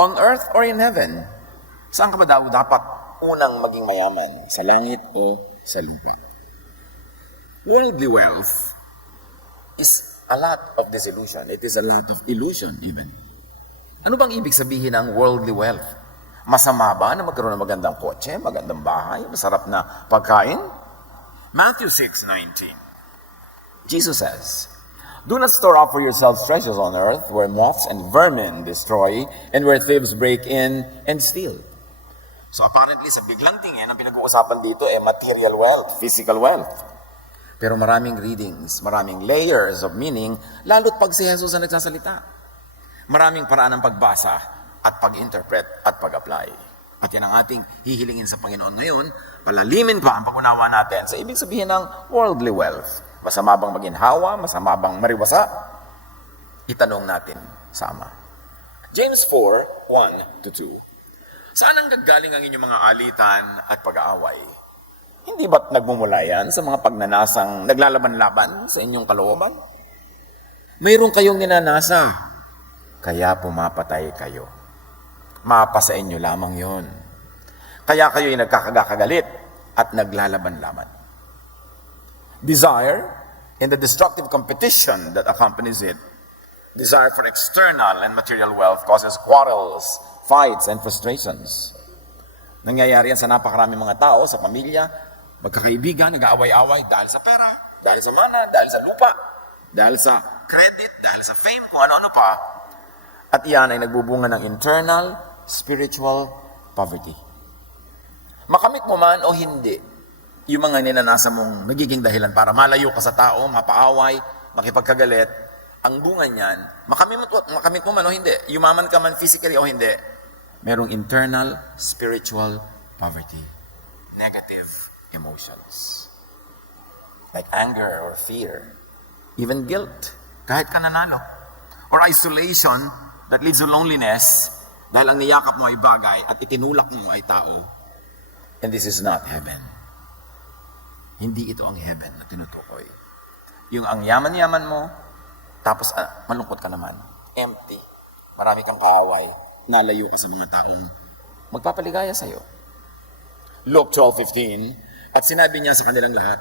On earth or in heaven? Saan ka ba daw dapat unang maging mayaman? Sa langit o sa lupa? Worldly wealth is a lot of disillusion. It is a lot of illusion even. Ano bang ibig sabihin ng worldly wealth? Masama ba na magkaroon ng magandang kotse, magandang bahay, masarap na pagkain? Matthew 6:19. Jesus says, "Do not store up for yourselves treasures on earth, where moths and vermin destroy, and where thieves break in and steal." So apparently, sa biglang tingin, ang pinag-uusapan dito ay material wealth, physical wealth. Pero maraming readings, maraming layers of meaning, lalo't pag si Jesus ang nagsasalita. Maraming paraan ng pagbasa at pag-interpret at pag-apply. At yan ang ating hihilingin sa Panginoon ngayon, palalimin pa ang pag-unawa natin sa ibig sabihin ng worldly wealth. Masama bang maginhawa? Masama bang mariwasa? Itanong natin sama. James 4:1-2. Saan ang gagaling ang inyong mga alitan at pag-aaway? Hindi ba't nagmumula yan sa mga pagnanasang naglalaban-laban sa inyong kalooban? Mayroon kayong ninanasa, kaya pumapatay kayo. Mapa sa inyo lamang yon. Kaya kayo'y nagkakagalit at naglalaban-laban. Desire and the destructive competition that accompanies it. Desire for external and material wealth causes quarrels, fights, and frustrations. Nangyayari yan sa napakaraming mga tao, sa pamilya, magkakaibigan, nag-aaway-away dahil sa pera, dahil sa mana, dahil sa lupa, dahil sa credit, dahil sa fame, kung ano-ano pa. At iyan ay nagbubunga ng internal, spiritual poverty. Makamit mo man o hindi, yung mga ninanasa mong nagiging dahilan para malayo ka sa tao, mapaaway, makipagkagalit, ang bunga niyan, makamit mo man o hindi, yumaman ka man physically o hindi, merong internal, spiritual poverty. Negative emotions. Like anger or fear. Even guilt, kahit ka nanalo. Or isolation that leads to loneliness dahil ang niyakap mo ay bagay at itinulak mo ay tao. And this is not heaven. Hindi ito ang heaven na tinutukoy. Yung ang yaman-yaman mo, tapos malungkot ka naman. Empty. Marami kang kaaway. Nalayo ka sa mga taong magpapaligaya sa'yo. Luke 12:15, at sinabi niya sa kanilang lahat,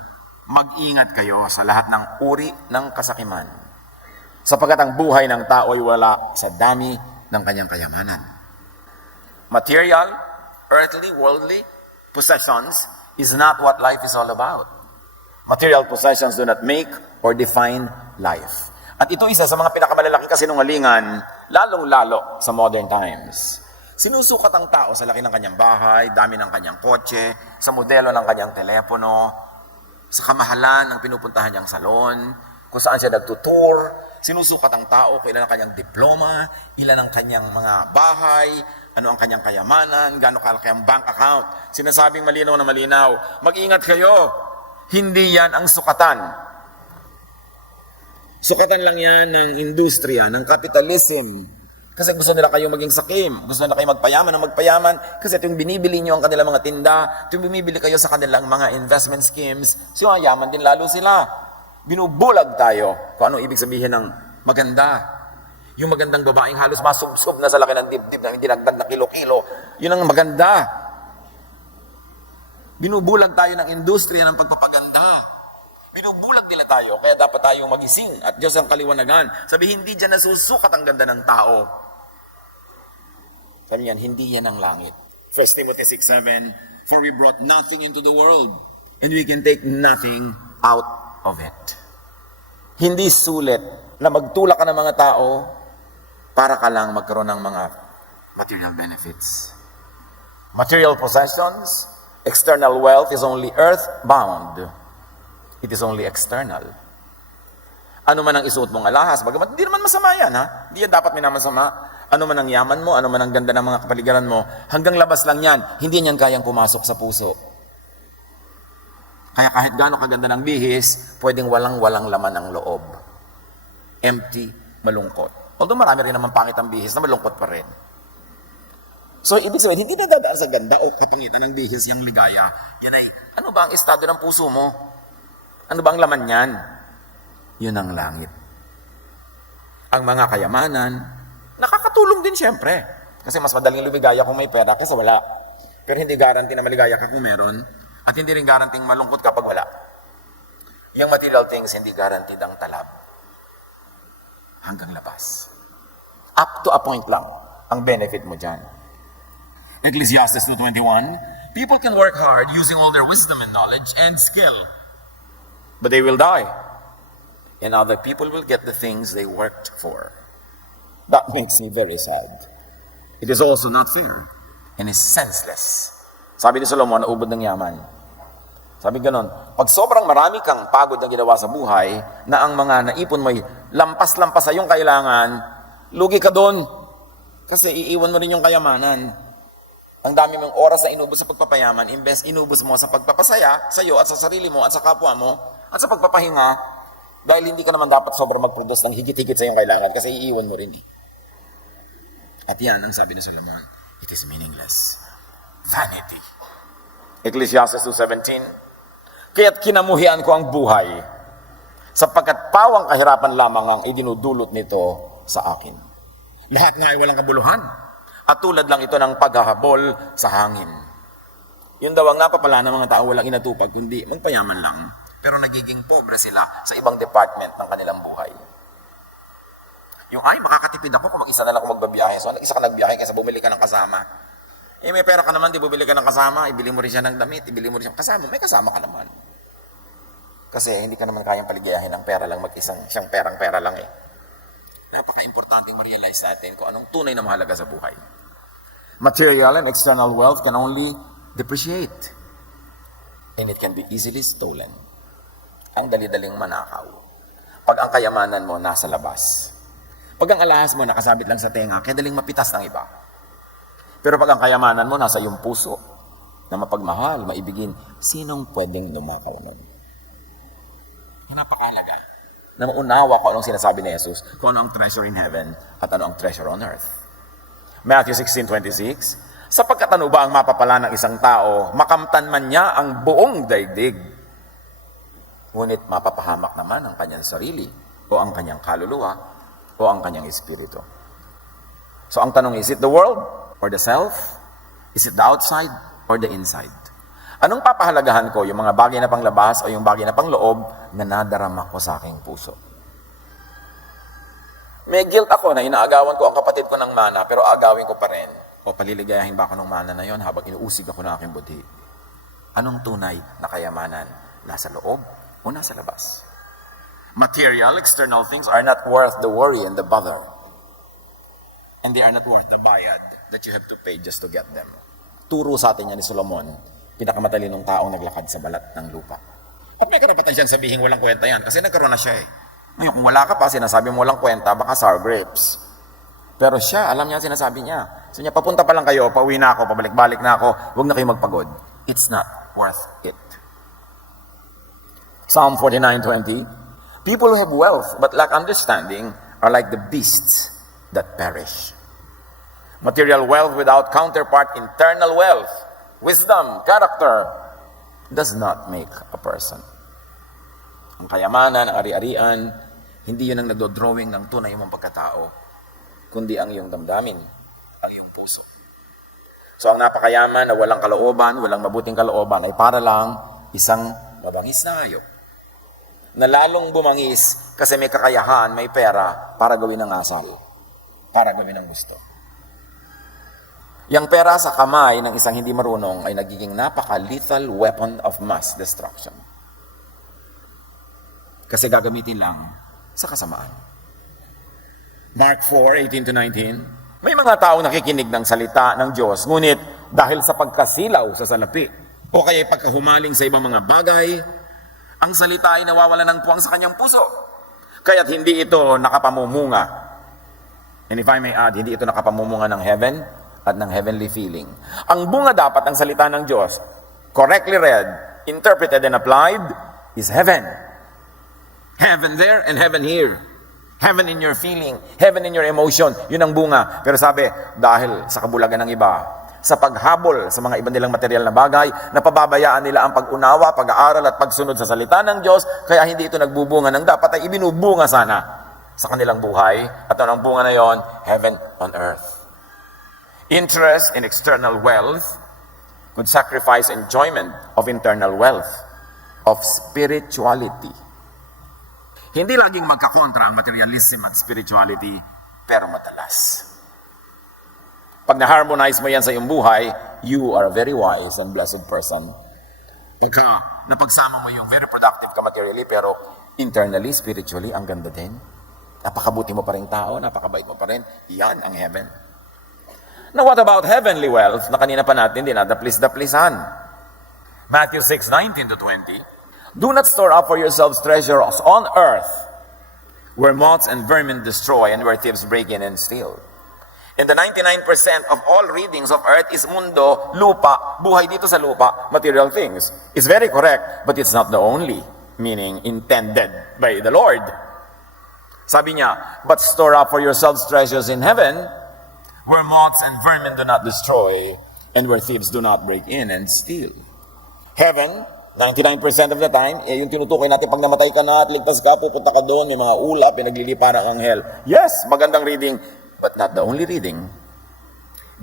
mag-ingat kayo sa lahat ng uri ng kasakiman, sapagkat ang buhay ng tao ay wala sa dami ng kanyang kayamanan. Material, earthly, worldly possessions is not what life is all about. Material possessions do not make or define life. At ito isa sa mga pinakamalalaking kasinungalingan, lalong-lalo sa modern times. Sinusukat ang tao sa laki ng kanyang bahay, dami ng kanyang kotse, sa modelo ng kanyang telepono, sa kamahalan ng pinupuntahan niyang salon, kung saan siya nagtutour. Sinusukat ang tao kung ilan ang kanyang diploma, ilan ang kanyang mga bahay, ano ang kanyang kayamanan, gaano kalaki ang bank account. Sinasabing malinaw na malinaw, mag-ingat kayo, hindi yan ang sukatan. Sukatan lang yan ng industriya, ng capitalism. Kasi gusto nila kayong maging sakim. Gusto nila kayo magpayaman ng magpayaman. Kasi ito yung binibili nyo ang kanilang mga tinda. Ito yung bumibili kayo sa kanilang mga investment schemes. So, yaman din lalo sila. Binubulag tayo kung anong ibig sabihin ng maganda. Yung magandang babaeng halos masubsob na sa laki ng dibdib na hindi nagdag na kilo-kilo. Yun ang maganda. Binubulag tayo ng industriya ng pagpapaganda. Binubulag nila tayo, kaya dapat tayong magising at Diyos ang kaliwanagan. Sabi, hindi dyan nasusukat ang ganda ng tao. Sabi niyan, hindi yan ang langit. 1 Timothy 6:7, for we brought nothing into the world, and we can take nothing out of it. Hindi sulit na magtulak ka ng mga tao para ka lang magkaroon ng mga material benefits. Material possessions, external wealth is only earthbound. It is only external. Ano man ang isuot mong alahas, bagamat hindi naman masama yan, ha? Hindi yan dapat minamasama. Ano man ang yaman mo, ano man ang ganda ng mga kapaligiran mo, hanggang labas lang yan, hindi yan kayang pumasok sa puso. Kaya kahit gaano kaganda ng bihis, pwedeng walang-walang laman ang loob. Empty, malungkot. Although marami rin naman pangit ang bihis na malungkot pa rin. So, ibig sabihin, hindi nadadaan sa ganda o kapangitan ng bihis yung ligaya. Yan ay, ano ba ang estado ng puso mo? Ano ba ang laman niyan? Yun ang langit. Ang mga kayamanan, nakakatulong din siyempre. Kasi mas madaling lumigaya kung may pera kaysa wala. Pero hindi guarantee na maligaya ka kung meron, at hindi rin guarantee malungkot kapag wala. Yung material things, hindi guaranteed ang talab. Hanggang labas. Up to a point lang ang benefit mo dyan. Ecclesiastes 2:21, people can work hard using all their wisdom and knowledge and skill, but they will die. And other people will get the things they worked for. That makes me very sad. It is also not fair and is senseless. Sabi ni Solomon, naubod ng yaman. Sabi ganon, pag sobrang marami kang pagod na ginawa sa buhay, na ang mga naipon mo'y lampas-lampas sa iyong kailangan, lugi ka doon. Kasi iiwan mo rin yung kayamanan. Ang dami mong oras na inubos sa pagpapayaman, imbes inubos mo sa pagpapasaya sa iyo at sa sarili mo at sa kapwa mo at sa pagpapahinga, dahil hindi ka naman dapat sobrang mag-produce ng higit-higit sa iyong kailangan kasi iiwan mo rin. At yan ang sabi ni Solomon, it is meaningless. Vanity. Ecclesiastes 2:17, kaya't kinamuhian ko ang buhay, sapagkat pawang kahirapan lamang ang idinudulot nito sa akin. Lahat nga ay walang kabuluhan, at tulad lang ito ng paghahabol sa hangin. Yun daw ang napapala ng mga tao walang inatupag, kundi magpayaman lang, pero nagiging pobre sila sa ibang department ng kanilang buhay. Yung makakatipid ako kung mag-isa na lang ako magbabiyahe. So, isa ka nagbiyahe kaysa bumili ka ng kasama. May pera ka naman, di bumili ka ng kasama, ibili mo rin siya ng damit, ibili mo rin siya ng kasama, may kasama ka naman. Kasi hindi ka naman kayang paligayahin ng pera lang, mag-isang siyang perang-pera lang eh. Napaka-importanting ma-realize natin kung anong tunay na mahalaga sa buhay. Material and external wealth can only depreciate. And it can be easily stolen. Ang dali-daling manakaw. Pag ang kayamanan mo nasa labas. Pag ang alahas mo nakasabit lang sa tenga, kaya daling mapitas ng iba. Pero pag ang kayamanan mo nasa iyong puso, na mapagmahal, maibigin, sinong pwedeng lumakaw nun? Napakahalaga. Na maunawa kung anong sinasabi ni Jesus, kung ano ang treasure in heaven at ano ang treasure on earth. Matthew 16:26, sapagkat ano ba ang mapapala ng isang tao, makamtan man niya ang buong daigdig. Ngunit mapapahamak naman ang kanyang sarili, o ang kanyang kaluluwa, o ang kanyang espiritu. So ang tanong, is it the world? Or the self? Is it the outside or the inside? Anong papahalagahan ko? Yung mga bagay na panglabas o yung bagay na pangloob na nadarama ko sa aking puso? May guilt ako na inaagawan ko ang kapatid ko ng mana pero agawin ko pa rin. O paliligayahin ba ako ng mana na yon habang inuusig ako ng aking budhi? Anong tunay na kayamanan? Nasa loob o nasa labas? Material, external things are not worth the worry and the bother. And they are not worth the bayad that you have to pay just to get them. Turo sa atin yan ni Solomon, pinakamatalinong taong naglakad sa balat ng lupa. At may karapatan siyang sabihin walang kwenta yan, kasi nagkaroon na siya eh. Ngayon, kung wala ka pa, sinasabi mo walang kwenta, baka sour grapes. Pero siya, alam niya sinasabi niya. So niya, papunta pa lang kayo, pauwi na ako, pabalik-balik na ako, huwag na kayo magpagod. It's not worth it. Psalm 49:20, people who have wealth but lack understanding are like the beasts that perish. Material wealth without counterpart, internal wealth, wisdom, character, does not make a person. Ang kayamanan, ang ari-arian, hindi yun ang nagdodrawing ng tunay mong pagkatao, kundi ang iyong damdamin, ang iyong puso. So ang napakayaman na walang kalooban, walang mabuting kalooban, ay para lang isang mabangis na hayop, na lalong bumangis kasi may kakayahan, may pera, para gawin ng asal, para gawin ng gusto. Yang pera sa kamay ng isang hindi marunong ay nagiging napaka-lethal weapon of mass destruction. Kasi gagamitin lang sa kasamaan. Mark 4:18-19, may mga tao nakikinig ng salita ng Diyos, ngunit dahil sa pagkasilaw sa salapi, o kaya pagkahumaling sa ibang mga bagay, ang salita ay nawawala ng puwang sa kanyang puso. Kaya't hindi ito nakapamumunga. And if I may add, hindi ito nakapamumunga ng heaven, at ng heavenly feeling. Ang bunga dapat ng salita ng Diyos, correctly read, interpreted and applied, is heaven. Heaven there and heaven here. Heaven in your feeling, heaven in your emotion. Yun ang bunga. Pero sabi, dahil sa kabulagan ng iba, sa paghabol sa mga iba nilang material na bagay, napababayaan nila ang pag-unawa, pag-aaral at pagsunod sa salita ng Diyos, kaya hindi ito nagbubunga ng dapat ay ibinubunga sana sa kanilang buhay. At ang bunga na yon, heaven on earth. Interest in external wealth could sacrifice enjoyment of internal wealth, of spirituality. Hindi laging magkakontra ang materialism at spirituality, pero madalas. Pag na-harmonize mo yan sa iyong buhay, you are a very wise and blessed person. Pagka napagsama mo yung very productive ka materially, pero internally, spiritually, ang ganda din. Napakabuti mo pa rin tao, napakabait mo pa rin. Yan ang heaven. Now, what about heavenly wealth na kanina pa natin dinadaplis-daplisan? Matthew 6:19-20, do not store up for yourselves treasures on earth, where moths and vermin destroy and where thieves break in and steal. And the 99% of all readings of earth is mundo, lupa, buhay dito sa lupa, material things. It's very correct, but it's not the only meaning intended by the Lord. Sabi niya, but store up for yourselves treasures in heaven, where moths and vermin do not destroy, and where thieves do not break in and steal. Heaven, 99% of the time, yung tinutukoy natin pag namatay ka na at ligtas ka, pupunta ka doon, may mga ulap, pinaglilipa ang anghel. Yes, magandang reading, but not the only reading.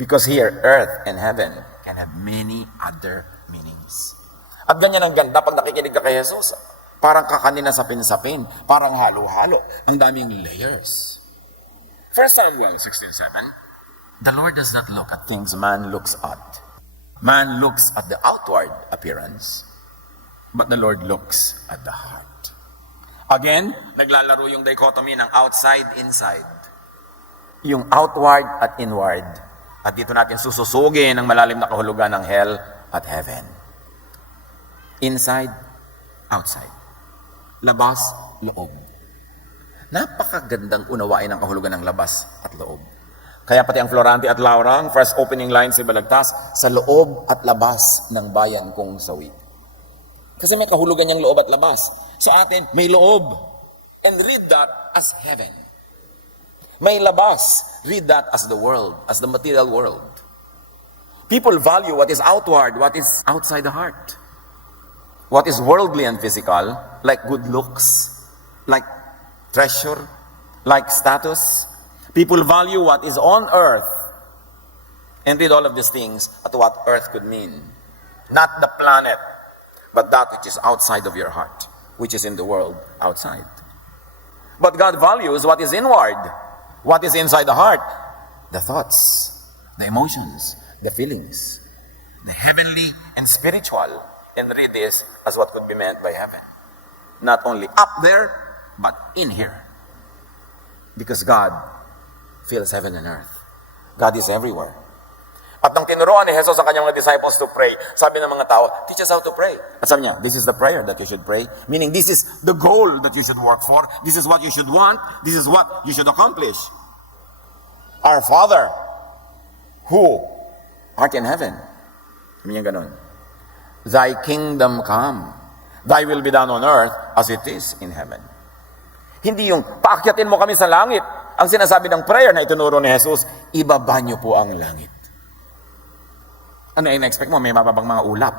Because here, earth and heaven can have many other meanings. At ganyan ang ganda pag nakikinig ka kay Jesus. Parang kakanina sapin-sapin, parang halo-halo. Ang daming layers. 1 Samuel 16:7, the Lord does not look at things man looks at. Man looks at the outward appearance, but the Lord looks at the heart. Again, naglalaro yung dichotomy ng outside-inside. Yung outward at inward. At dito natin sususugin ang malalim na kahulugan ng hell at heaven. Inside, outside. Labas, loob. Napakagandang unawain ang kahulugan ng labas at loob. Kaya pati ang Florante at Laura, ang first opening line sa Balagtas, sa loob at labas ng bayan kong sawi. Kasi may kahulugan niyang loob at labas. Sa atin, may loob. And read that as heaven. May labas. Read that as the world, as the material world. People value what is outward, what is outside the heart. What is worldly and physical, like good looks, like treasure, like status. People value what is on earth and read all of these things at what earth could mean. Not the planet, but that which is outside of your heart, which is in the world outside. But God values what is inward, what is inside the heart, the thoughts, the emotions, the feelings, the heavenly and spiritual, and read this as what could be meant by heaven. Not only up there, but in here. Because God fills heaven and earth. God is everywhere. At nang tinuruan ni Jesus sa kanyang mga disciples to pray, sabi ng mga tao, teach us how to pray. At sabi niya, this is the prayer that you should pray. Meaning, this is the goal that you should work for. This is what you should want. This is what you should accomplish. Our Father, who art in heaven. Sabi niya ganun. Thy kingdom come. Thy will be done on earth as it is in heaven. Hindi yung paakyatin mo kami sa langit. Ang sinasabi ng prayer na itinuro ni Jesus, ibaba niyo po ang langit. Ano yung na-expect mo? May mababang mga ulap.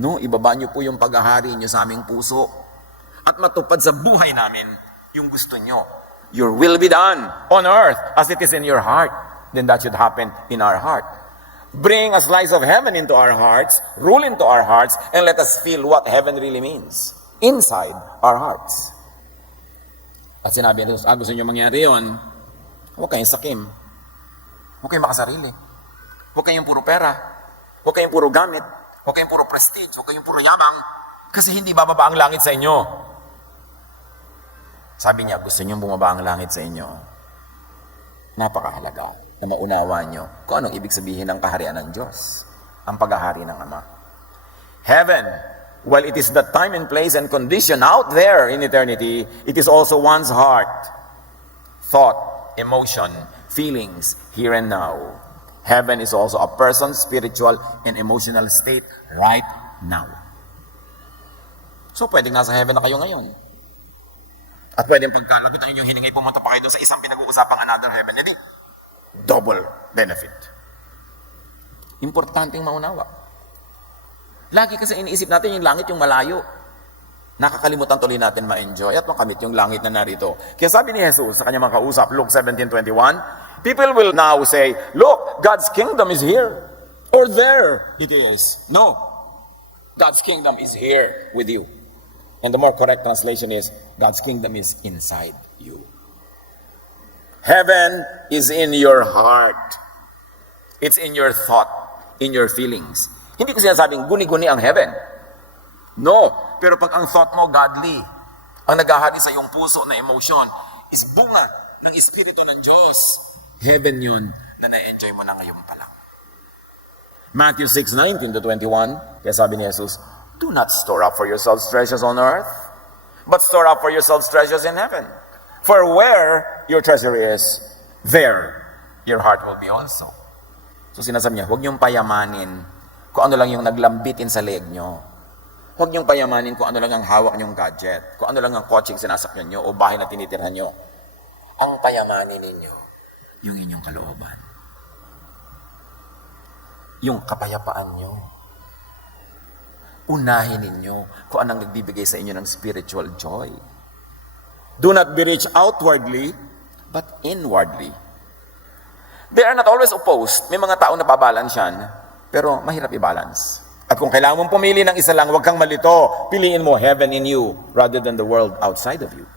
No, ibaba niyo po yung paghahari niyo sa aming puso. At matupad sa buhay namin yung gusto niyo. Your will be done on earth as it is in your heart. Then that should happen in our heart. Bring a slice of heaven into our hearts, rule into our hearts, and let us feel what heaven really means inside our hearts. At sinabi niya, gusto niyo mangyari yun, huwag kayong sakim. Huwag kayong makasarili. Huwag kayong puro pera. Huwag kayong puro gamit. Huwag kayong puro prestige. Huwag kayong puro yamang. Kasi hindi bababa ang langit sa inyo. Sabi niya, gusto niyo bumaba ang langit sa inyo. Napakahalaga na maunawa niyo kung anong ibig sabihin ng kaharian ng Diyos. Ang paghahari ng Ama. Heaven, while it is the time and place and condition out there in eternity, it is also one's heart, thought, emotion, feelings, here and now. Heaven is also a person's spiritual and emotional state right now. So, pwedeng nasa heaven na kayo ngayon. At pwedeng pagkalapit ang inyong hiningay, pumunta pa kayo doon sa isang pinag-uusapang another heaven. Hindi, double benefit. Importanteng maunawa. Lagi kasi iniisip natin yung langit yung malayo. Nakakalimutan tuloy natin ma-enjoy at makamit yung langit na narito. Kaya sabi ni Jesus sa kanyang mga kausap, Luke 17:21, People will now say, look, God's kingdom is here. Or there it is. No. God's kingdom is here with you. And the more correct translation is, God's kingdom is inside you. Heaven is in your heart. It's in your thought, in your feelings. Hindi ko sinasabing guni-guni ang heaven. No. Pero pag ang thought mo godly, ang naghahari sa iyong puso na emotion is bunga ng Espiritu ng Diyos, heaven yun na na-enjoy mo na ngayon pa lang. Matthew 6:19-21, kaya sabi ni Jesus, do not store up for yourselves treasures on earth, but store up for yourselves treasures in heaven. For where your treasure is, there your heart will be also. So sinasabi niya, huwag niyong payamanin kung ano lang yung naglambitin sa leeg niyo. Huwag niyong payamanin kung ano lang ang hawak niyong gadget, kung ano lang ang kotseng sinasakyan niyo o bahay na tinitirhan niyo. Ang payamanin ninyo, yung inyong kalooban. Yung kapayapaan niyo. Unahin ninyo kung anong nagbibigay sa inyo ng spiritual joy. Do not be rich outwardly, but inwardly. They are not always opposed. May mga tao na babalance yan, pero mahirap i-balance. At kung kailangan mong pumili ng isa lang, huwag kang malito. Piliin mo heaven in you rather than the world outside of you.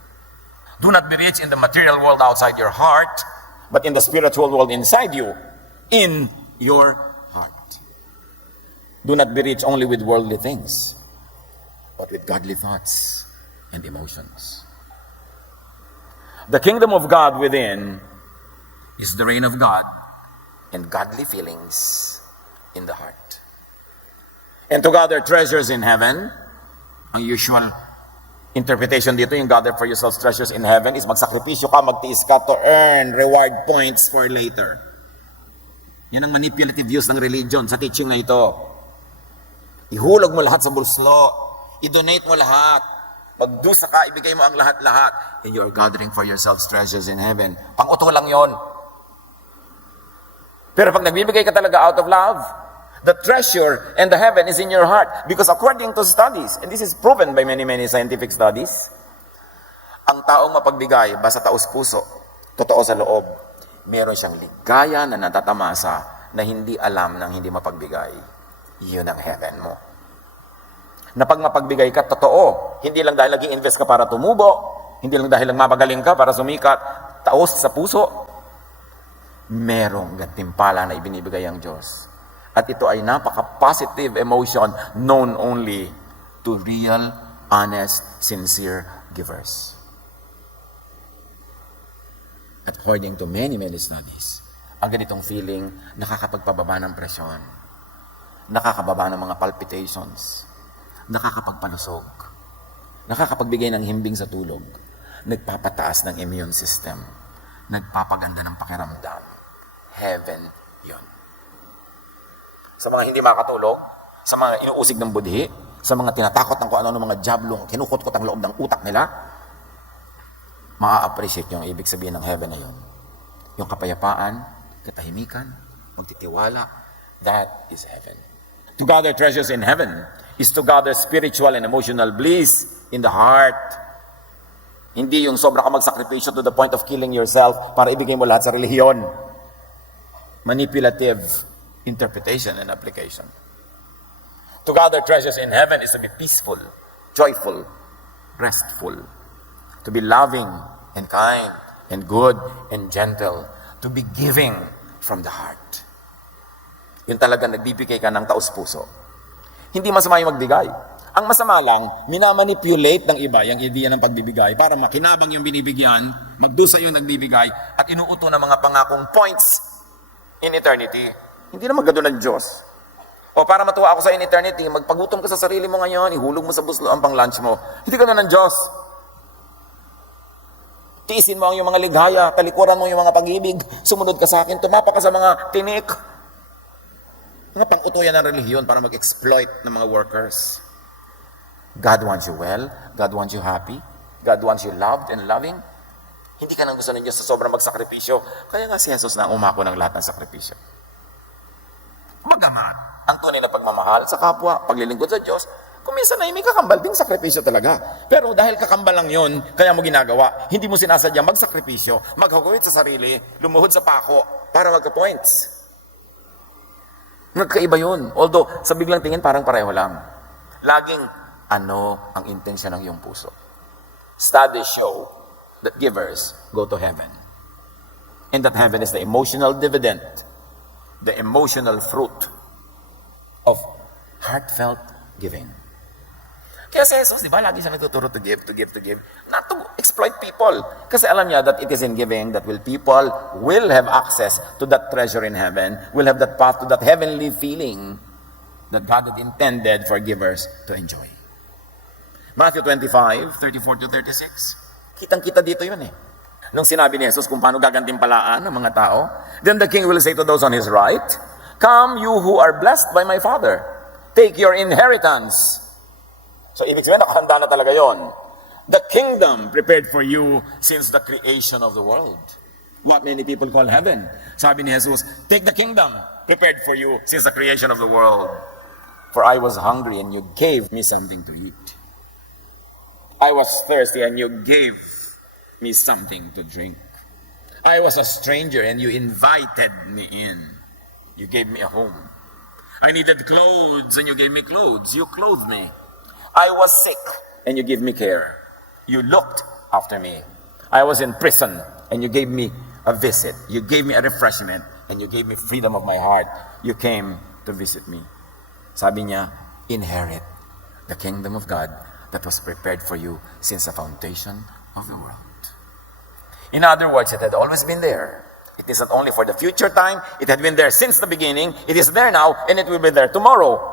Do not be rich in the material world outside your heart, but in the spiritual world inside you, in your heart. Do not be rich only with worldly things, but with godly thoughts and emotions. The kingdom of God within is the reign of God and godly feelings in the heart. And to gather treasures in heaven, ang usual interpretation dito, yung gather for yourselves treasures in heaven, is magsakripisyo ka, magtiis ka to earn reward points for later. Yan ang manipulative use ng religion sa teaching na ito. Ihulog mo lahat sa bulslo. I-donate mo lahat. Magdusa ka, ibigay mo ang lahat-lahat. And you are gathering for yourselves treasures in heaven. Pang-uto lang yon. Pero pag nagbibigay ka talaga out of love, the treasure and the heaven is in your heart. Because according to studies, and this is proven by many scientific studies, ang taong mapagbigay, basta taos-puso, totoo sa loob, meron siyang ligaya na natatamasa na hindi alam ng hindi mapagbigay. Yun ang heaven mo. Na pag mapagbigay ka, totoo. Hindi lang dahil nag-i-invest ka para tumubo, hindi lang dahil mapagaling ka para sumikat, taos sa puso, merong gantimpala na ibinibigay ang Diyos. At ito ay napaka-positive emotion known only to real, honest, sincere givers. According to many studies, ang ganitong feeling nakakapagpababa ng presyon, nakakababa ng mga palpitations, nakakapagpanusog, nakakapagbigay ng himbing sa tulog, nagpapataas ng immune system, nagpapaganda ng pakiramdam. Heaven yun. Sa mga hindi makatulog, sa mga inuusig ng budhi, sa mga tinatakot ng kung ano ng mga jablong, kinukot-kot ang loob ng utak nila, maa-appreciate yung ibig sabihin ng heaven na yun. Yung kapayapaan, katahimikan, magtitiwala, that is heaven. To gather treasures in heaven is to gather spiritual and emotional bliss in the heart. Hindi yung sobra ka magsakripisyo to the point of killing yourself para ibigay mo lahat sa relihiyon. Manipulative interpretation and application. To gather treasures in heaven is to be peaceful, joyful, restful. To be loving and kind and good and gentle. To be giving from the heart. Yun talaga nagbibigay ka ng taos-puso. Hindi masama yung magbigay. Ang masama lang, minamanipulate ng iba yung ideya ng pagbibigay para makinabang yung binibigyan, magdusa yung nagbibigay, at inuuto ng mga pangakong points in eternity. Hindi naman gano'n ng Diyos. O para matuwa ako sa in eternity, magpagutom ka sa sarili mo ngayon, ihulog mo sa buslo ang pang-lunch mo. Hindi gano'n ng Diyos. Tiisin mo ang iyong mga ligaya, talikuran mo yung mga pag-ibig, sumunod ka sa akin, tumapa ka sa mga tinik. Mga pang-utoyan ng relihiyon para mag-exploit ng mga workers. God wants you well. God wants you happy. God wants you loved and loving. Hindi ka nang gusto ng Diyos sa sobrang magsakripisyo. Kaya nga si Jesus na umako ng lahat ng sakripisyo. Magaman, ang tunay na pagmamahal sa kapwa, paglilingkod sa Diyos, Kung minsan ay may kakambal ding sakripisyo talaga. Pero dahil kakambal lang yon, kaya mo ginagawa, hindi mo sinasadya magsakripisyo, maghagawit sa sarili, lumuhod sa pako, para magka-points. Nagkaiba yun. Although, sa biglang tingin, parang pareho lang. Laging, ano ang intensyon ng iyong puso? Studies show that givers go to heaven. And that heaven is the emotional dividend, the emotional fruit of heartfelt giving. Kaya si Jesus, di ba, lagi siya nagtuturo to give, not to exploit people. Kasi alam niya that it is in giving that people will have access to that treasure in heaven, will have that path to that heavenly feeling that God had intended for givers to enjoy. Matthew 25, 34 to 36. Kitang-kita dito yun eh. Nung sinabi ni Jesus kung paano gagantimpalaan ng mga tao, then the king will say to those on his right, "Come, you who are blessed by my Father, take your inheritance." So, ibig sabihin, nakahanda na talaga yon. The kingdom prepared for you since the creation of the world. What many people call heaven. Sabi ni Jesus, take the kingdom prepared for you since the creation of the world. For I was hungry and you gave me something to eat. I was thirsty and you gave me something to drink. I was a stranger and you invited me in. You gave me a home. I needed clothes and you gave me clothes. You clothed me. I was sick, and you gave me care. You looked after me. I was in prison, and you gave me a visit. You gave me a refreshment, and you gave me freedom of my heart. You came to visit me. Sabi niya, inherit the kingdom of God that was prepared for you since the foundation of the world. In other words, it had always been there. It is not only for the future time, it had been there since the beginning, it is there now, and it will be there tomorrow.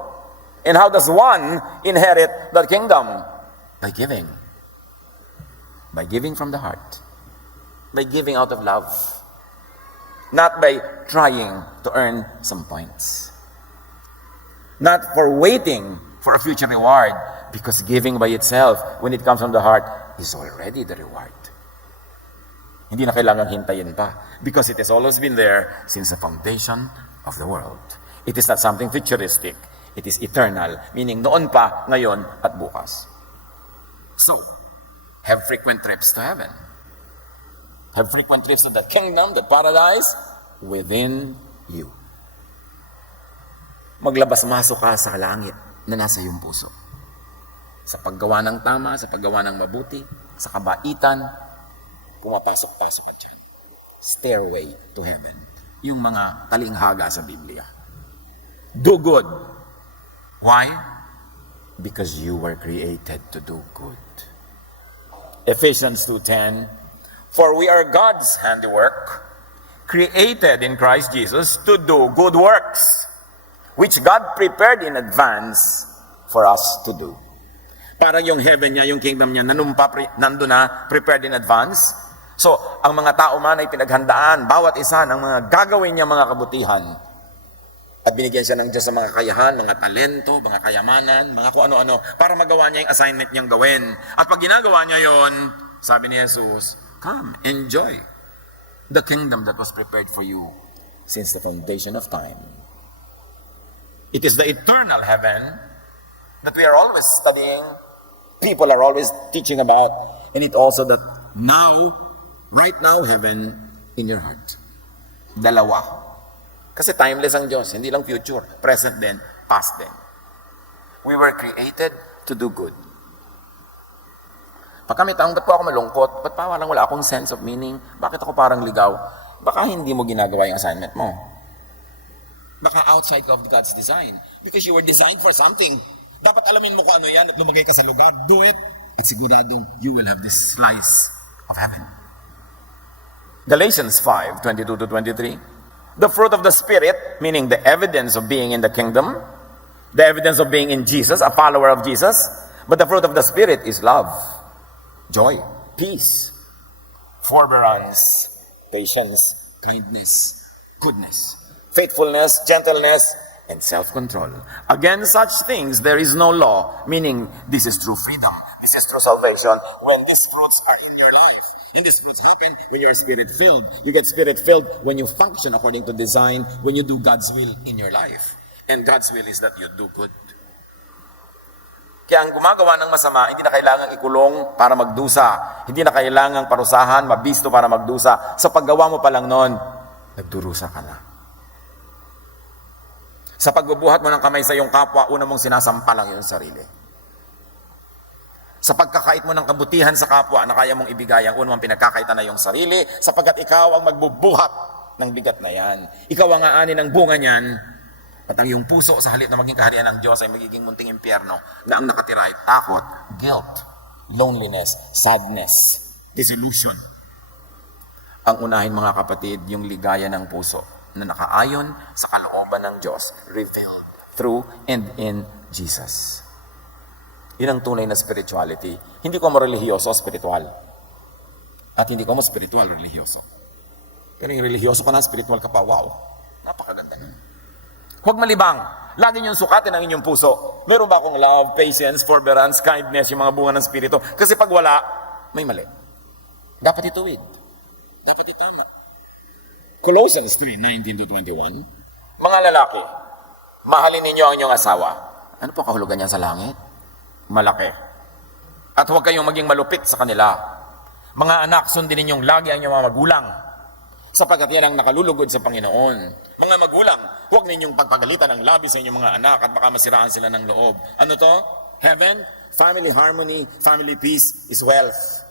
And how does one inherit that kingdom? By giving. By giving from the heart. By giving out of love. Not by trying to earn some points. Not for waiting for a future reward. Because giving by itself, when it comes from the heart, is already the reward. Hindi na kailangang hintayin pa. Because it has always been there since the foundation of the world. It is not something futuristic. It is eternal, meaning noon pa, ngayon, at bukas. So, have frequent trips to heaven. Have frequent trips to that kingdom, the paradise, within you. Maglabas-masok ka sa langit na nasa iyong puso. Sa paggawa ng tama, sa paggawa ng mabuti, sa kabaitan, pumapasok-pasok at yan. Stairway to heaven. Yung mga talinghaga sa Biblia. Do good. Why? Because you were created to do good. Ephesians 2:10, for we are God's handiwork, created in Christ Jesus to do good works, which God prepared in advance for us to do. Parang yung heaven niya, yung kingdom niya, nandun na, prepared in advance. So, ang mga tao man ay pinaghandaan, bawat isa ng mga gagawin niya mga kabutihan. At binigyan siya ng Diyos sa mga kakayahan, mga talento, mga kayamanan, mga kung ano-ano, para magawa niya yung assignment niyang gawin. At pag ginagawa niya yon, sabi ni Jesus, come, enjoy the kingdom that was prepared for you since the foundation of time. It is the eternal heaven that we are always studying, people are always teaching about, and it also that now, right now, heaven in your heart. Dalawa. Kasi timeless ang Diyos, hindi lang future, present din, past din. We were created to do good. Pag kami tanong, ba't po ako malungkot? Ba't pa wala akong sense of meaning? Bakit ako parang ligaw? Baka hindi mo ginagawa yung assignment mo. Baka outside of God's design. Because you were designed for something. Dapat alamin mo kung ano yan at lumagay ka sa lugar. Do it. At siguradong you will have this slice of heaven. Galatians 5:22 to 23. The fruit of the Spirit, meaning the evidence of being in the kingdom, the evidence of being in Jesus, a follower of Jesus, but the fruit of the Spirit is love, joy, peace, forbearance, patience, kindness, goodness, faithfulness, gentleness, and self-control. Against such things there is no law, meaning this is true freedom, this is true salvation, when these fruits are in your life. And these fruits happen when you're spirit-filled. You get spirit-filled when you function according to design, when you do God's will in your life. And God's will is that you do good. Kaya ang gumagawa ng masama, hindi na kailangang ikulong para magdusa. Hindi na kailangang parusahan, mabisto para magdusa. Sa paggawa mo pa lang noon, nagdurusa ka na. Sa pagbubuhat mo ng kamay sa iyong kapwa, una mong sinasampalang iyong sarili. Sa pagkakait mo ng kabutihan sa kapwa na kaya mong ibigay, ang una mong pinagkakaitan na iyong sarili, sapagkat ikaw ang magbubuhat ng bigat na yan. Ikaw ang aanin ng bunga niyan, at ang iyong puso sa halip na maging kaharian ng Diyos ay magiging munting impyerno na ang nakatira ay takot, guilt, loneliness, sadness, disillusion. Ang unahin mga kapatid, yung ligaya ng puso na nakaayon sa kalooban ng Diyos, revealed through and in Jesus. Yun ang tunay na spirituality. Hindi ko mo religyoso, spiritual. At hindi ko mo spiritual, religyoso. Pero yung religyoso ka na, spiritual ka pa, wow, napakaganda yun. Huwag malibang. Lagi niyong sukatin ang inyong puso. Meron ba akong love, patience, forbearance, kindness, yung mga bunga ng Espiritu? Kasi pag wala, may mali. Dapat ituwid. Dapat itama. Colossians 3:19-21. Mga lalaki, mahalin ninyo ang inyong asawa. Ano po kahulugan niya sa langit? Malaki. At huwag kayong maging malupit sa kanila. Mga anak, sundin ninyong lagi ang inyong mga magulang. Sapagkat yan ang nakalulugod sa Panginoon. Mga magulang, huwag ninyong pagpagalitan ng labi sa inyong mga anak at baka masiraan sila ng loob. Ano to? Heaven, family harmony, family peace is wealth.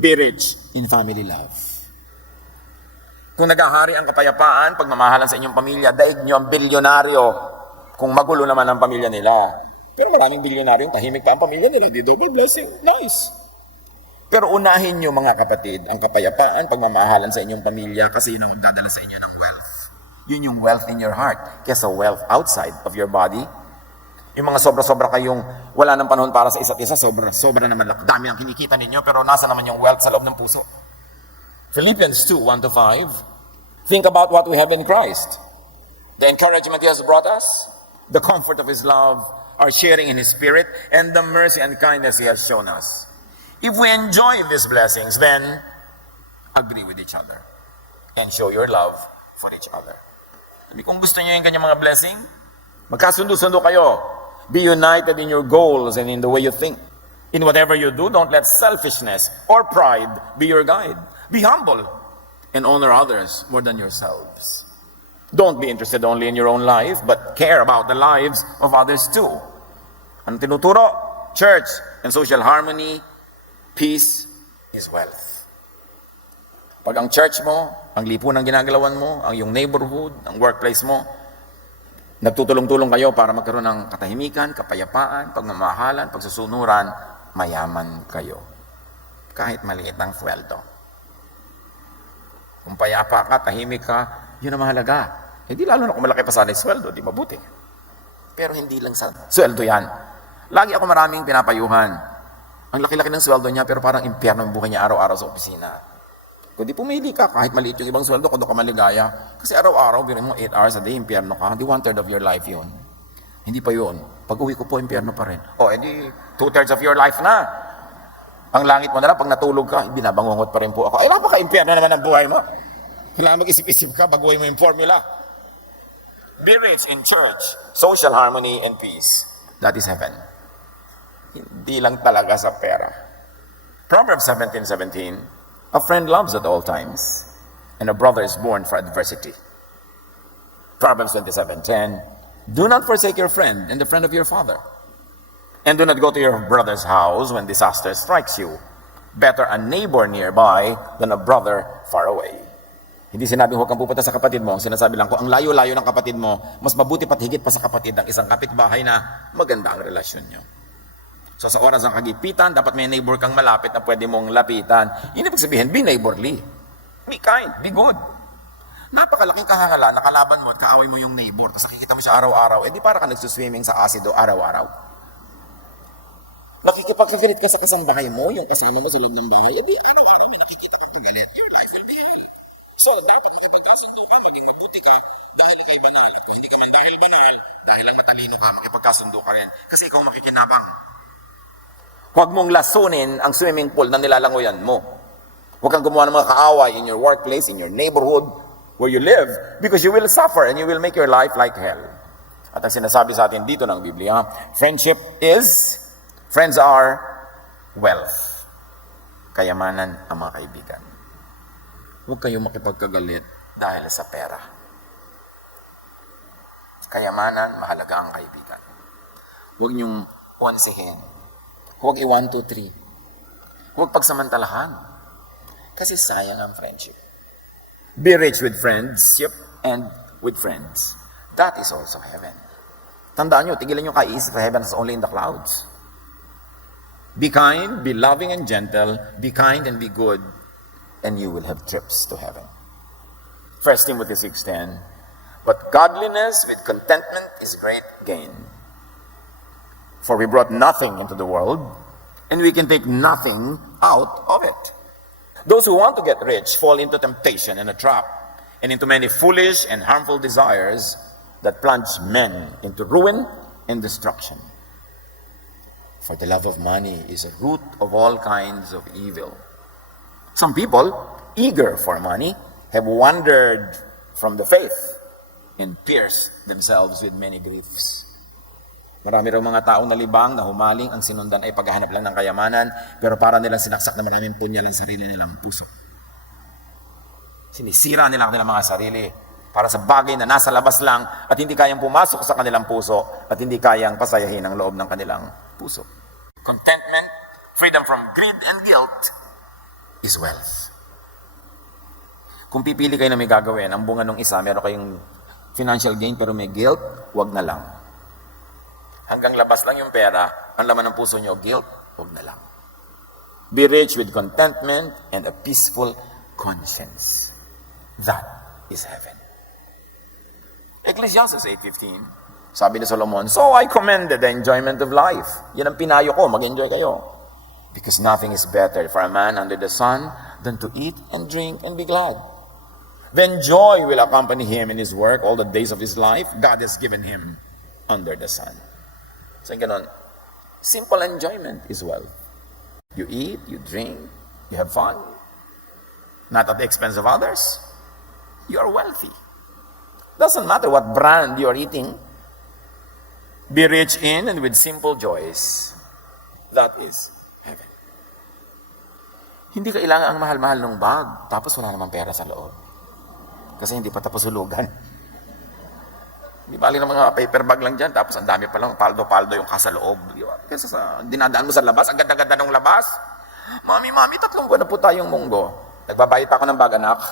Be rich in family love. Kung naghahari ang kapayapaan, pagmamahalan sa inyong pamilya, daig nyo ang bilyonaryo kung magulo naman ang pamilya nila. Pero maraming bilyonaryong tahimik pa ang pamilya nila. Di double blessing. Nice. Pero unahin nyo mga kapatid, ang kapayapaan, pagmamahalan sa inyong pamilya kasi yun ang magdadala sa inyo ng wealth. Yun yung wealth in your heart. Kesa wealth outside of your body. Yung mga sobra-sobra kayong wala ng panahon para sa isa't isa, sobra naman lang. Dami ang kinikita ninyo, pero nasa naman yung wealth sa loob ng puso. Philippians 2:1-5. Think about what we have in Christ. The encouragement He has brought us, the comfort of His love, our sharing in His Spirit, and the mercy and kindness He has shown us. If we enjoy these blessings, then agree with each other and show your love for each other. Kung gusto niyo yung kanyang mga blessing, magkasundo-sundo kayo. Be united in your goals and in the way you think. In whatever you do, don't let selfishness or pride be your guide. Be humble and honor others more than yourselves. Don't be interested only in your own life, but care about the lives of others too. Ang tinuturo? Church and social harmony, peace is wealth. Pag ang church mo, ang lipunan ginagalawan mo, ang iyong neighborhood, ang workplace mo, nagtutulong-tulong kayo para magkaroon ng katahimikan, kapayapaan, pagmamahalan, pagsusunuran, mayaman kayo. Kahit maliit ang sweldo. Kung payapa ka, tahimik ka, yun ang mahalaga. Hindi lalo na kung malaki pa sana yung sweldo, di mabuti. Pero hindi lang sa sweldo yan. Lagi ako maraming pinapayuhan. Ang laki-laki ng sweldo niya, pero parang impyerno ang buhay niya araw-araw sa opisina. Kung di pumili ka, kahit maliit yung ibang sweldo, kung doon ka maligaya, kasi araw-araw, birin mo 8 hours a day, impyerno ka, di 1/3 of your life yun. Hindi pa yun. Pag uwi ko po, impyerno pa rin. O, edi 2/3 of your life na. Ang langit mo na lang, pag natulog ka, binabangungot pa rin po ako. Ay, napaka-impyerno naman ang buhay mo. Kailangan mag-isip-isip ka, baguhin mo yung formula. Be rich in church, social harmony, and peace. That is heaven. Hindi lang talaga sa pera. Proverbs 17:17, a friend loves at all times, and a brother is born for adversity. Proverbs 27:10, do not forsake your friend and the friend of your father. And do not go to your brother's house when disaster strikes you. Better a neighbor nearby than a brother far away. Hindi sinabing huwag kang pupunta sa kapatid mo. Sinasabi lang ko, ang layo-layo ng kapatid mo, mas mabuti pat higit pa sa kapatid ng isang kapitbahay na maganda ang relasyon nyo. So sa oras ng kagipitan, dapat may neighbor kang malapit na pwede mong lapitan. Yun ibig sabihin, be neighborly. Be kind, be good. Napakalaking kahangala, nakalaban mo at kaaway mo yung neighbor, tapos nakikita mo siya araw-araw, di para ka nagsuswimming sa asido araw-araw. Nakikipag-favorite ka sa kasambahay mo, yung kasama mo sa loob ng bahay, araw-araw may nakikita kang tugalit. Your life will be hell. So dapat makipagkasundo ka, maging mabuti ka, dahil ikay banal. At kung hindi ka man dahil banal, dahil lang matalino ka, makipagkasundo ka rin. Kasi ikaw makikinabang. Huwag mong lasunin ang swimming pool na nilalangoyan mo. Huwag kang gumawa ng mga kaaway in your workplace, in your neighborhood, where you live, because you will suffer and you will make your life like hell. At ang sinasabi sa atin dito ng Biblia, friends are wealth. Kayamanan ang mga kaibigan. Huwag kayong makipagkagalit dahil sa pera. Kayamanan, mahalaga ang kaibigan. Huwag niyong onsihin. Huwag i-1, 2, 3. Huwag pagsamantalahan. Kasi sayang ang friendship. Be rich with friendship and with friends. That is also heaven. Tandaan nyo, tigilan nyo kaisip sa heaven is only in the clouds. Be kind, be loving and gentle, be kind and be good, and you will have trips to heaven. 1 Timothy 6:10, but godliness with contentment is great gain. For we brought nothing into the world, and we can take nothing out of it. Those who want to get rich fall into temptation and a trap, and into many foolish and harmful desires that plunge men into ruin and destruction. For the love of money is a root of all kinds of evil. Some people, eager for money, have wandered from the faith and pierced themselves with many griefs. Marami raw mga taong nalibang na humaling ang sinundan ay paghahanap lang ng kayamanan, pero para nilang sinaksak na maraming punya ng sarili nilang puso. Sinisira nila ang kanilang mga sarili para sa bagay na nasa labas lang at hindi kayang pumasok sa kanilang puso at hindi kayang pasayahin ang loob ng kanilang puso. Contentment, freedom from greed and guilt is wealth. Kung pipili kayo na may gagawin, ang bunga ng isa, meron kayong financial gain pero may guilt, wag na lang. Hanggang labas lang yung pera, ang laman ng puso nyo, guilt, wag na lang. Be rich with contentment and a peaceful conscience. That is heaven. Ecclesiastes 8:15, sabi ni Solomon, so I commended the enjoyment of life. Yan ang pinayo ko, mag-enjoy kayo. Because nothing is better for a man under the sun than to eat and drink and be glad. Then joy will accompany him in his work all the days of his life. God has given him under the sun. So ganun, simple enjoyment is wealth. You eat, you drink, you have fun. Not at the expense of others. You are wealthy. Doesn't matter what brand you are eating. Be rich in and with simple joys. That is heaven. Hindi kailangan ang mahal-mahal ng bag, tapos wala namang pera sa loob. Kasi hindi pa tapos hulugan. Hindi bali ng mga paper bag lang dyan, tapos ang dami pa lang, paldo-paldo yung kasa loob. Kasi sa dinadaan mo sa labas, ang ganda-ganda ng labas. Mami, 3 buwan na po tayong munggo. Nagbabayad pa ako ng bag, anak.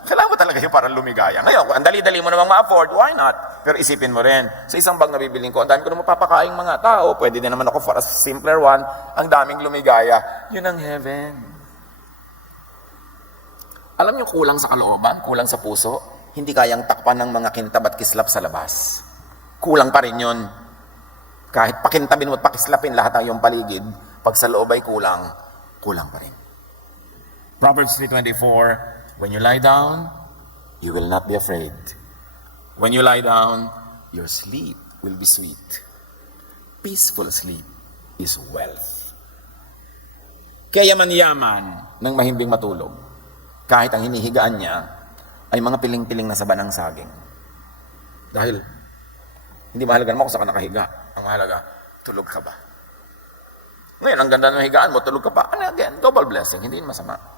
Kailangan mo talaga yun para lumigaya. Ngayon, kung ang dali-dali mo namang ma-afford, why not? Pero isipin mo rin, sa isang bag na bibiling ko, ang dami ko na mapapakaing mga tao, pwede din naman ako for a simpler one, ang daming lumigaya. Yun ang heaven. Alam niyo, kulang sa kalooban, kulang sa puso, hindi kayang takpan ng mga kintab at kislap sa labas. Kulang pa rin yun. Kahit pakintabin mo at pakislapin lahat ng iyong paligid, pag sa loob ay kulang, kulang pa rin. Proverbs 3:24, when you lie down, you will not be afraid. When you lie down, your sleep will be sweet. Peaceful sleep is wealth. Kaya yaman-yaman ng mahimbing matulog, kahit ang hinihigaan niya ay mga piling-piling na saba ng saging. Dahil hindi mahalaga naman kung saan ka nakahiga. Ang mahalaga, tulog ka ba? Ngayon, ang ganda ng higaan mo, tulog ka pa. Ano again? Double blessing, hindi masama.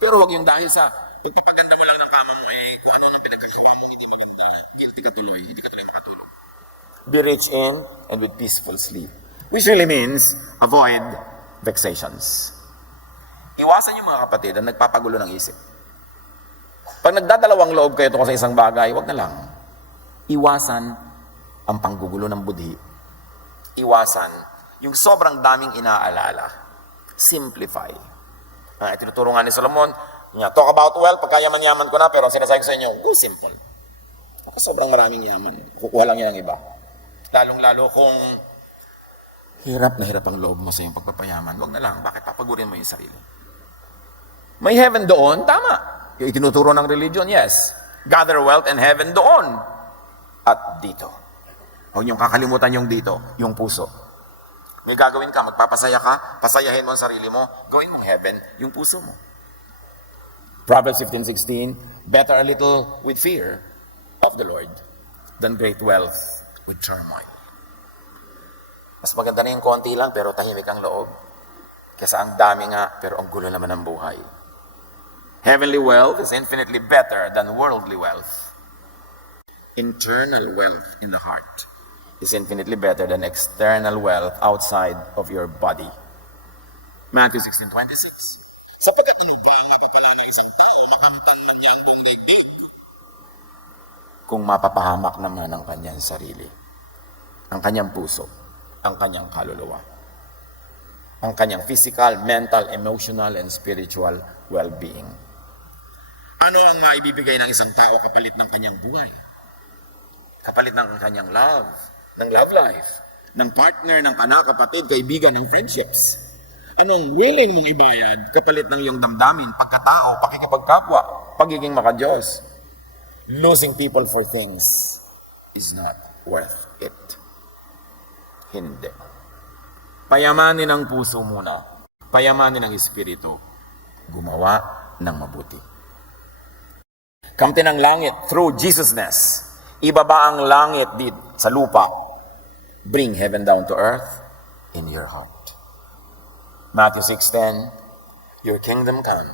Pero huwag yung dahil sa pagpapaganda mo lang ng kama mo, ano nang pinagkakawa mo hindi maganda. Guilty ka tuloy, hindi ka tuloy makatulog. Be rich in and with peaceful sleep. Which really means, avoid vexations. Iwasan yung mga kapatid ang nagpapagulo ng isip. Pag nagdadalawang loob kayo tungkol sa isang bagay, wag na lang. Iwasan ang panggugulo ng budhi. Iwasan yung sobrang daming inaalala. Simplify. Tinuturo nga ni Solomon, talk about wealth, pagkayaman-yaman ko na, pero ang sinasabi ko sa inyo, go simple. Kasi sobrang maraming yaman. Kukuha lang yan ang iba. Lalong-lalo kung hirap na hirap ang loob mo sa iyong pagpapayaman, wag na lang. Bakit papagurin mo yung sarili? May heaven doon, tama. Yung itinuturo ng religion, yes. Gather wealth and heaven doon. At dito. Huwag niyong kakalimutan yung dito, yung puso. May gagawin ka, magpapasaya ka, pasayahin mo ang sarili mo, gawin mong heaven yung puso mo. Proverbs 15:16, better a little with fear of the Lord than great wealth with turmoil. Mas maganda na yung konti lang pero tahimik ang loob. Kesa ang dami nga pero ang gulo naman ng buhay. Heavenly wealth is infinitely better than worldly wealth. Internal wealth in the heart is infinitely better than external wealth outside of your body. Matthew 16:26. Sapagkat ano ba ang mapapala ng isang tao makamtan ng yantong dibdib kung mapapahamak naman ang kanyang sarili, ang kanyang puso, ang kanyang kaluluwa, ang kanyang physical, mental, emotional, and spiritual well-being. Ano ang maibibigay ng isang tao kapalit ng kanyang buhay? Kapalit ng kanyang love, ng love life, ng partner, ng anak, kapatid, kaibigan, ng friendships. Anong willing mong ibayad kapalit ng iyong damdamin, pagkatao, pakikipagkapwa, pagiging makadiyos? Losing people for things is not worth it. Hindi. Payamanin ang puso muna. Payamanin ang espiritu. Gumawa ng mabuti. Kamtin ang langit through Jesusness. Ibaba ang langit dito sa lupa. Bring heaven down to earth in your heart. Matthew 6:10, your kingdom come,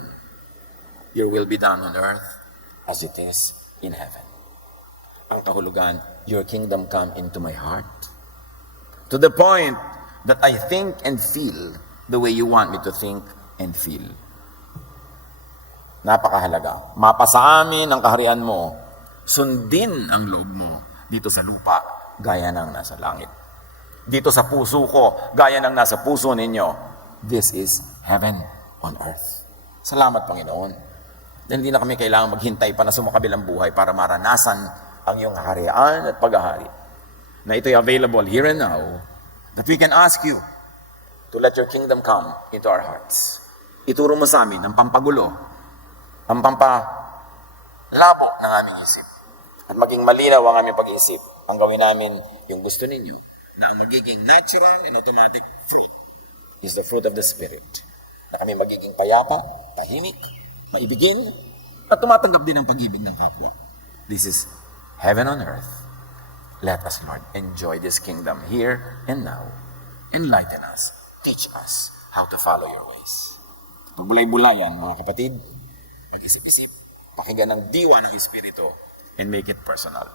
your will be done on earth as it is in heaven. Ang kahulugan, your kingdom come into my heart. To the point that I think and feel the way you want me to think and feel. Napakahalaga. Mapasa amin ang kaharian mo, sundin ang loob mo dito sa lupa, gaya ng nasa langit. Dito sa puso ko, gaya ng nasa puso ninyo. This is heaven on earth. Salamat, Panginoon. Hindi na kami kailangan maghintay pa na sumakabilang buhay para maranasan ang iyong kaharian at paghahari. Na ito'y available here and now, that we can ask you to let your kingdom come into our hearts. Ituro mo sa amin ang pampagulo, ang pampalabo ng aming isip. At maging malinaw ang aming pag-iisip. Ang gawin namin yung gusto ninyo, na ang magiging natural and automatic fruit is the fruit of the Spirit. Na kami magiging payapa, tahimik, maibigin, at tumatanggap din ng pag-ibig ng kapwa. This is heaven on earth. Let us, Lord, enjoy this kingdom here and now. Enlighten us. Teach us how to follow your ways. Pagbulay-bulayan, mga kapatid, mag-isip-isip, pakinggan ng diwa ng Espiritu, and make it personal.